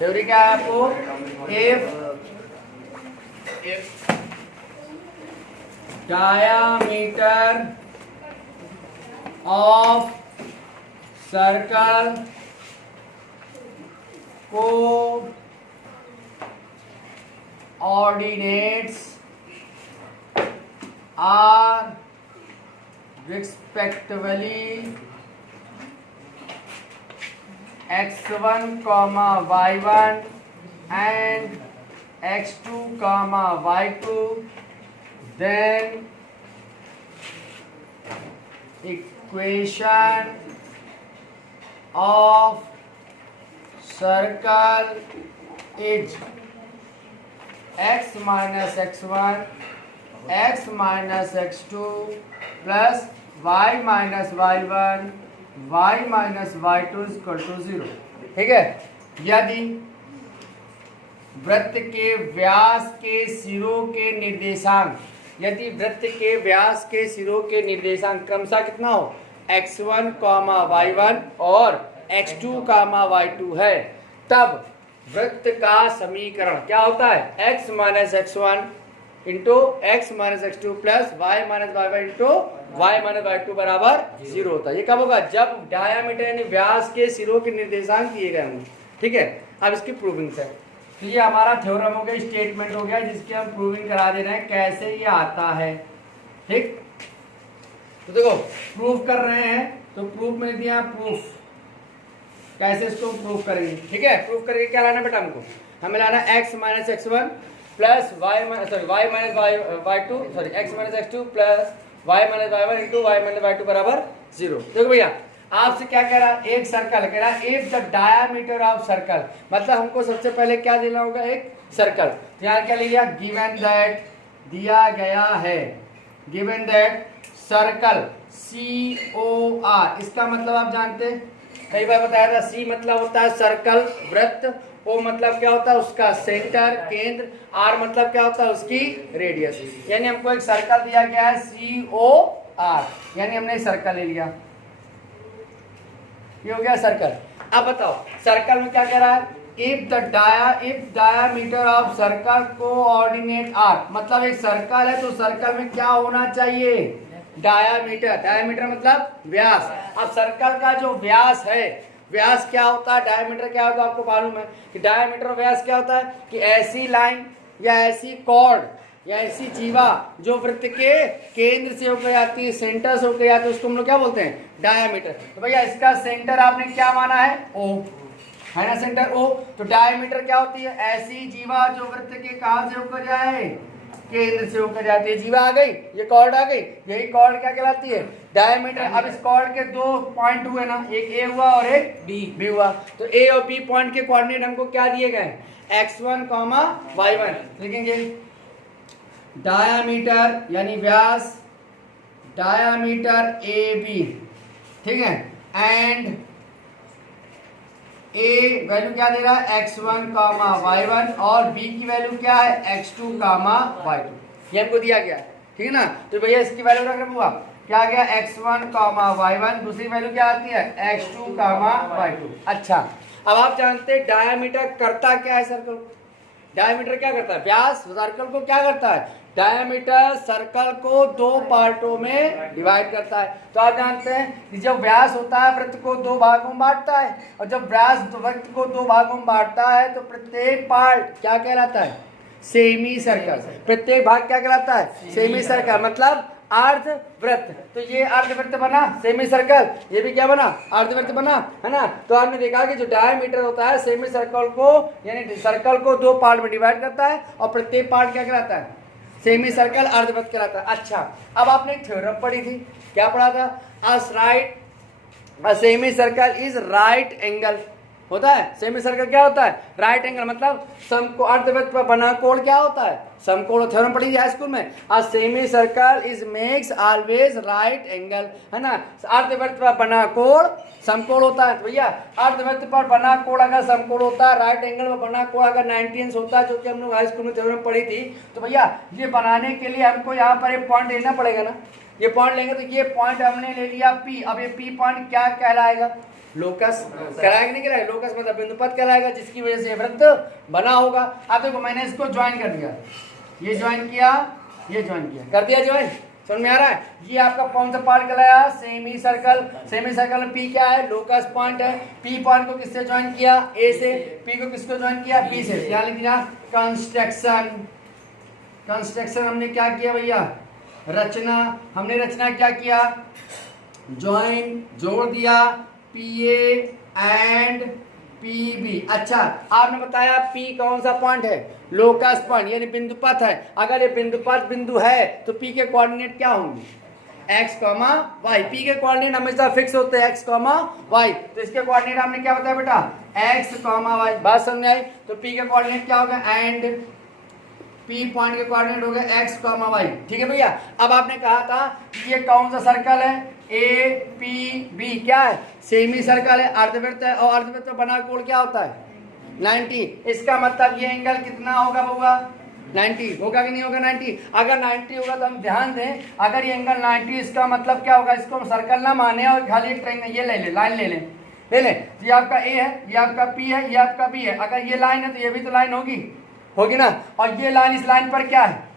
Theory क्या है आपको, if diameter of circle coordinates are respectively x1, y1 and x2, y2, then equation of circle is x minus x1 x minus x2 plus y minus y1 y minus y2 is equal to 0। ठीक है, यदि वृत्त के व्यास के सिरों के निर्देशांक, यदि वृत्त के व्यास के सिरों के निर्देशांक क्रमशः कितना हो, x1, y1 और x2, y2 है, तब वृत्त का समीकरण क्या होता है, x minus x1 into x minus x2 plus y minus y1 into y minus y2 बराबर 0 होता है। ये कब होगा, जब डायामीटर यानी व्यास के सिरों के निर्देशांक दिए गए होंगे। ठीक है, अब इसकी प्रूविंग है। तो ये हमारा थ्योरम हो गया, स्टेटमेंट हो गया, जिसकी हम प्रूविंग करा दे रहे हैं कैसे ये आता है। ठीक, तो देखो प्रूफ कर रहे हैं, तो प्रूफ में दिया प्रूफ, कैसे इसको प्रूफ करेंगे। ठीक है, प्रूफ करके क्या लाना बेटा, हमको हमें लाना x minus x1 plus y minus y2 x minus x2 plus y minus y1 into y minus y2 बराबर 0। देखो भैया आपसे क्या कह रहा है, एक सर्कल कह रहा है, if the diameter of circle, मतलब हमको सबसे पहले क्या देना होगा, एक सर्कल। तो यहाँ क्या लिया, गिवन दैट दिया गया है, गिवन दैट सर्कल COR, इसका मतलब आप जानते हैं, कई बार बताया था, C मतलब होता है सर्कल वृत्त, O मतलब क्या होता है उसका सेंटर केंद्र, R मतलब क्या होता है उसकी रेडियस। यानी हमको एक सर्कल दिया गया है COR, यानी हमने सर्कल ले लिया, ये हो गया सर्कल। अब बताओ सर्कल में क्या कह रहा है, if diameter of circle coordinate R, मतलब एक सर्कल है तो सर्कल में क्या होना चाहिए, डायामीटर। डायामीटर मतलब व्यास। अब सर्कल का जो व्यास है, व्यास क्या होता है, डायामीटर क्या होता है, आपको मालूम है कि डायामीटर और व्यास क्या होता है, कि ऐसी लाइन या ऐसी कॉर्ड या ऐसी जीवा जो वृत्त के केंद्र से होकर जाती है, सेंटर से होकर जाती है, उसको हम लोग क्या बोलते हैं, डायामीटर। तो भैया इसका सेंटर आपने क्या माना है, O है ना, सेंटर O। तो डायामीटर क्या होती है, ऐसी जीवा जो वृत्त के कहां से होकर जाए, केंद्र से होकर जाती है। जीवा आ गई, ये कॉर्ड आ गई, यही कॉर्ड क्या कहलाती है, डायमीटर। अब इस कॉर्ड के दो पॉइंट हुए ना, एक ए हुआ और एक बी हुआ, तो ए और बी पॉइंट के कोऑर्डिनेट हमको क्या दिए गए, x1, y1 लिखेंगे। डायमीटर यानी व्यास, डायमीटर ए बी, ठीक है, एंड ए वैल्यू क्या दे रहा है, x1, y1 और b की वैल्यू क्या है, x2, y2, ये हमको दिया गया है। ठीक है ना, तो भैया इसकी वैल्यू रख रहा, क्या आ गया, x1, y1, दूसरी वैल्यू क्या आती है, x2, y2। अच्छा, अब आप जानते हैं डायमीटर करता क्या है सर्कल, डायमीटर क्या करता है, व्यास सर्कल को क्या करता है, डायमीटर सर्कल को दो पार्टों में डिवाइड करता है। तो आप जानते हैं कि जब व्यास होता है वृत्त को दो भागों में बांटता है, और जब व्यास वृत्त को दो भागों में बांटता है तो प्रत्येक पार्ट क्या कहलाता है, सेमी सर्कल। प्रत्येक भाग क्या कहलाता है, सेमी सर्कल, मतलब अर्धवृत्त। तो ये अर्धवृत्त बना सेमी सर्कल, ये भी क्या बना, अर्धवृत्त बना, है ना। तो आपने देखा कि जो डायमीटर होता है सेमी सर्कल को यानी सर्कल को दो पार्ट में डिवाइड करता है, और प्रत्येक पार्ट क्या कहलाता है, सेमी सर्कल, अर्धवृत्त कहलाता है। अच्छा, अब आपने एक थ्योरम पढ़ी थी, क्या पढ़ा था, a semi circle is right angle होता है। सेमी सर्कल क्या होता है, राइट एंगल, मतलब समकोण, अर्धवृत्त पर बना कोण क्या होता है, समकोण। थ्योरम पढ़ी हाई स्कूल में, a semi circle is makes always right angle, है ना। अर्धवृत्त पर बना कोण समकोण होता है। तो भैया अर्धवृत्त पर बना कोण अगर समकोण होता है, राइट एंगल पर बना कोण अगर 90 अंश होता है, जो कि हम लोग हाई स्कूल में थ्योरम पढ़ी थी, तो भैया ये बनाने के लिए हमको यहाँ पर एक पॉइंट लेना पड़ेगा ना। ये पॉइंट लेंगे तो ये पॉइंट हमने ले लिया P। अब ये P पॉइंट क्या कहलाएगा, लोकस कराएगा नहीं कराएगा, लोकस मतलब बिंदुपथ कराएगा जिसकी वजह से वृत्त बना होगा। अब देखो मैंने इसको ज्वाइन कर दिया, ये ज्वाइन किया, ये ज्वाइन किया, कर दिया ज्वाइन, समझ में आ रहा है। ये आपका कौन सा पार्ट कहलाया, सेमी सर्कल। सेमी सर्कल में पी क्या है, लोकस पॉइंट है। पी पॉइंट को किससे ज्वाइन किया, ए से। पी को किसको ज्वाइन किया, बी से। यहाँ लिख दिया कंस्ट्रक्शन। कंस्ट्रक्शन हमने क्या किया भैया, रचना। हमने रचना क्या किया, ज्वाइन, जोड़ दिया P A and P B. अच्छा आपने बताया पी कौन सा पॉइंट है, लोकस पॉइंट यानी बिंदुपथ है। अगर ये बिंदुपथ बिंदु है तो पी के कोऑर्डिनेट क्या होंगे, x, y। पी के कोऑर्डिनेट हमेशा फिक्स होते हैं x, y। तो इसके कोऑर्डिनेट हमने क्या बताया बेटा, x, y। बात समझ आई। तो पी के कोऑर्डिनेट क्या होगा, एंड पी पॉइंट के कोऑर्डिनेट हो गए x, y। ठीक है भैया। अब आपने कहा था कि ये कौन सा सर्कल है, ए पी बी क्या है, सेमी सर्कल है, अर्धवृत्त है। और अर्धवृत्त में बना कोण क्या होता है, 90। इसका मतलब ये एंगल कितना होगा बउआ, 90 होगा कि नहीं होगा, 90। अगर 90 होगा तो हम ध्यान दें, अगर ये एंगल 90, इसका मतलब क्या होगा, इसको हम सर्कल ना माने और खाली एक ट्रायंगल ये ले ले, लाइन ले लें, ले लें। ये आपका ए है, ये आपका पी है, ये आपका बी है। अगर ये लाइन है तो ये भी तो लाइन होगी ना। और ये लाइन इस लाइन पर क्या है,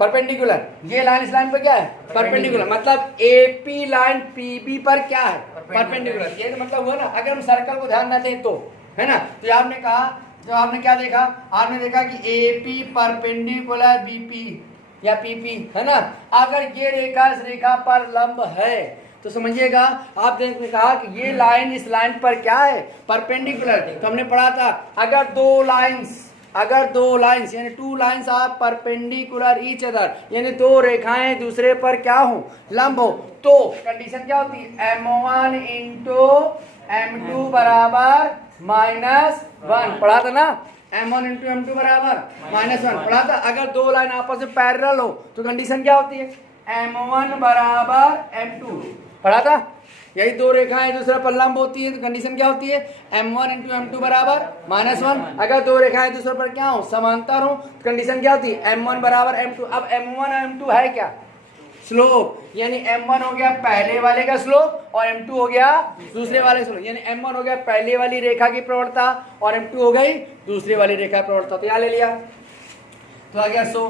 परपेंडिकुलर। ये लाइन इस लाइन पर क्या है, परपेंडिकुलर। मतलब एपी लाइन पीबी पर क्या है, परपेंडिकुलर। ये तो मतलब हुआ ना, अगर हम सर्कल को ध्यान न दें तो, है ना। तो आपने कहा, जो आपने क्या देखा, आपने देखा कि एपी परपेंडिकुलर बीपी या पीपी, है ना। अगर ये रेखा इस रेखा पर लंब है तो समझिएगा, आप देखने कहा कि ये लाइन इस लाइन पर क्या है, परपेंडिकुलर। तो हमने पढ़ा था अगर दो लाइंस यानी two lines are perpendicular each other, यानी दो रेखाएं दूसरे पर क्या हो, लंब हो, तो कंडीशन क्या होती है, m1 इंटू m2 बराबर -1। पढ़ा था ना, m1 इंटू m2 बराबर -1 पढ़ा था। अगर दो लाइन आपस में पैरेलल हो तो कंडीशन क्या होती है, m1 बराबर m2 पढ़ा था। यही दो रेखाएं दूसरा पर लंब होती है तो कंडीशन क्या होती है, m1 इंटू m2 बराबर -1। अगर दो रेखाएं दूसरे पर क्या हो, समांतर हो तो कंडीशन क्या होती है, m1 बराबर m2। अब m1 और m2 है क्या, स्लोप। यानी m1 हो गया पहले वाले का स्लोप और m2 हो गया दूसरे वाले स्लोप। यानी m1 हो गया पहले वाली रेखा की प्रवणता और m2 हो गई दूसरे वाली रेखा प्रवणता। तो यहाँ ले लिया, तो आ गया 100।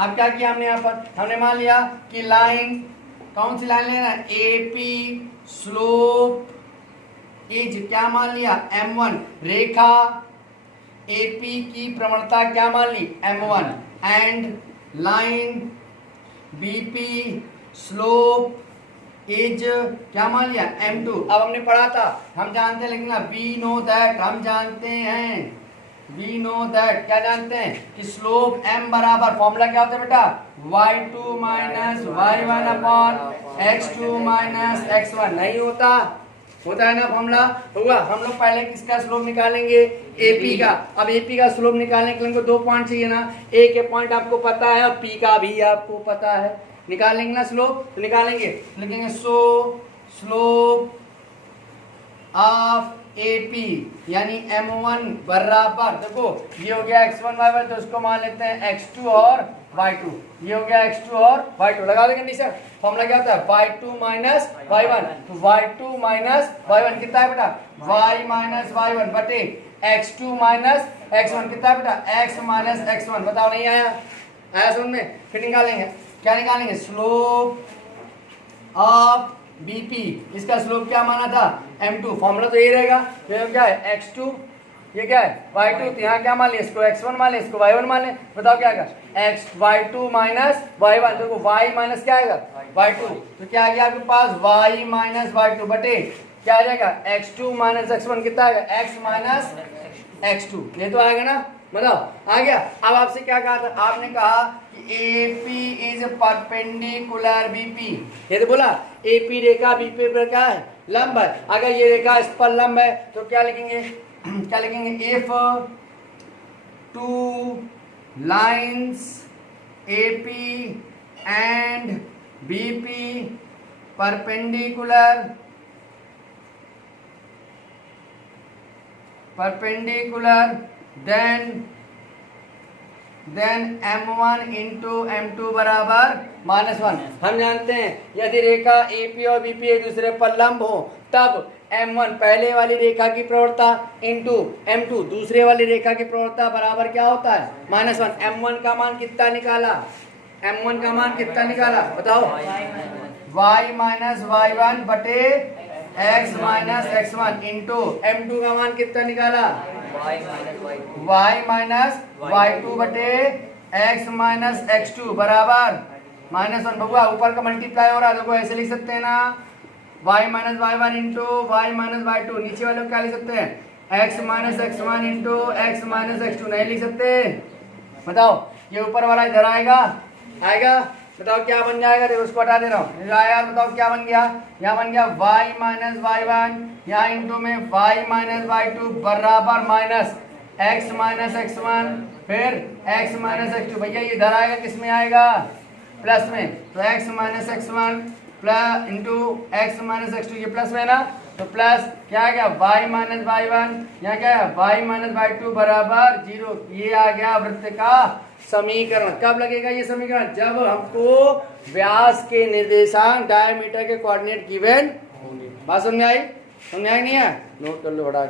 अब क्या किया हमने, यहाँ पर हमने मान लिया कि लाइन, कौन सी लाइन लेना, एपी स्लोप इज क्या मान लिया, m1। रेखा एपी की प्रवणता क्या मान ली, m1। And line BP slope is क्या मान लिया, m2। अब हमने पढ़ा था, हम जानते हैं, लेकिन ना वी नो दैट, हम जानते हैं, वी नो दैट क्या जानते हैं कि स्लोप m बराबर, फॉर्मूला क्या होता है बेटा, y2 minus y1 upon x2 minus x1। नहीं होता है ना फॉर्मूला, होगा। हम लोग पहले किसका स्लोप निकालेंगे, एपी का। अब एपी का स्लोप निकालने के लिए हमको 2 पॉइंट चाहिए ना, ए के पॉइंट आपको पता है और पी का भी आपको पता है। निकालेंगे ना स्लोप, तो निकालेंगे, लिखेंगे सो स्लोप ऑफ एपी यानी m1 बराबर, देखो ये हो गया x1 y1, तो उसको मान लेते हैं x2 और y2। ये हो गया x2 और y2, लगा देंगे कंडीशन। फॉर्मूला क्या होता है, y2 माइनस y1। तो y2 माइनस y1 कितना है बेटा, y माइनस y1 बटे x2 माइनस x1 कितना है बेटा, x माइनस x1। बताओ नहीं आया समझ में। फिर निकालेंगे, क्या निकालेंगे, स्लोप ऑफ बीपी, इसका स्लोप क्या माना था, m2। फॉर्मूला तो यही रहेगा। तो क्या है x2, ये क्या है y2, तो यहाँ क्या मान लिया, इसको x1 मान ले, इसको y1 मान ले। बताओ क्या आएगा, y2 माइनस y1। देखो y माइनस क्या आएगा, y2। तो क्या आ गया आपके पास, y माइनस y2 बटे क्या आ जाएगा, x2 माइनस x1 कितना आएगा, x माइनस x2। ये तो आएगा ना, बताओ आ गया। अब आपसे क्या कहा था, आपने कहा कि AP इज परपेंडिकुलर BP। ये तो बोला AP रेखा BP पर क्या है, लंब है। अगर ये रेखा इस पर लंब है तो क्या लिखेंगे, क्या लिखेंगे, if two lines AP and BP perpendicular then m1 into m2 बराबर -1। हम जानते हैं यदि रेखा AP और BP एक दूसरे पर लंब हो तब m1 पहले वाली रेखा की प्रवणता इंटू m2 दूसरे वाली रेखा की प्रवणता बराबर क्या होता है -1। m1 का मान कितना निकाला, m1 का मान कितना निकाला बताओ, y माइनस y1 बटे x minus x1 into m2 का मान कितना निकाला, y माइनस y2 बटे x माइनस x2 बराबर -1। बबुआ ऊपर का मल्टीप्लाई हो रहा है, देखो ऐसे लिख सकते हैं ना, y minus y1 into y minus y2, नीचे वाले को क्या लिख सकते हैं x minus x1 into x minus x2, नहीं लिख सकते। बताओ ये ऊपर वाला इधर आएगा, आएगा, बताओ क्या बन जाएगा, देखो उसको हटा दे रहा हूँ, आया बताओ क्या बन गया, यहाँ बन गया y माइनस y1, यहाँ इंटू में y माइनस y2 बराबर माइनस x माइनस x1 फिर x माइनस x2। भैया ये इधर आएगा, किस में आएगा प्लस में, तो x minus x1 plus into x minus x2, ये प्लस में ना, तो प्लस क्या आ गया y माइनस y1, यहाँ क्या है y माइनस y2 बराबर 0। ये आ गया वृत्त का समीकरण। कब लगेगा ये समीकरण, जब हमको व्यास के निर्देशांक डायमीटर के कोऑर्डिनेट गिवन होंगे। बात समझ आई, समझ आई नहीं है, नोट कर लो बड़ा।